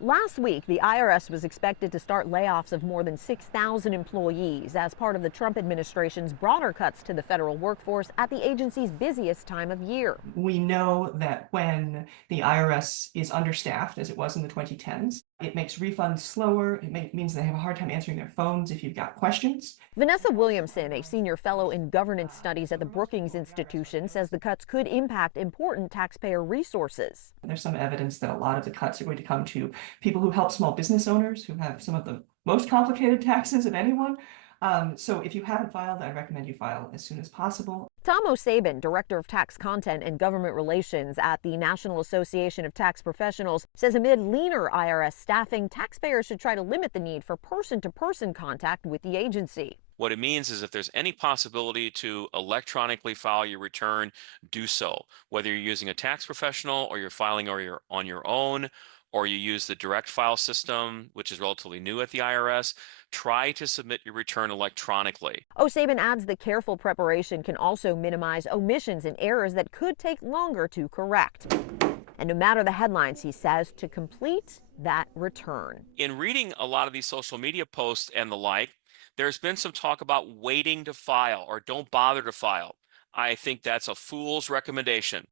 Last week, the IRS was expected to start layoffs of more than 6,000 employees as part of the Trump administration's broader cuts to the federal workforce at the agency's busiest time of year. We know that when the IRS is understaffed, as it was in the 2010s, it makes refunds slower. Means they have a hard time answering their phones if you've got questions. Vanessa Williamson, a senior fellow in governance studies at the Brookings Institution, says the cuts could impact important taxpayer resources. There's some evidence that a lot of the cuts are going to come to people who help small business owners who have some of the most complicated taxes of anyone. So if you haven't filed, I recommend you file as soon as possible. Tom O'Sabin, Director of Tax Content and Government Relations at the National Association of Tax Professionals, says amid leaner IRS staffing, taxpayers should try to limit the need for person-to-person contact with the agency. What it means is if there's any possibility to electronically file your return, do so. Whether you're using a tax professional or you're filing or you're on your own, or you use the direct file system, which is relatively new at the IRS, try to submit your return electronically. O'Sabin adds that careful preparation can also minimize omissions and errors that could take longer to correct. And no matter the headlines, he says, to complete that return. In reading a lot of these social media posts and the like, there's been some talk about waiting to file or don't bother to file. I think that's a fool's recommendation.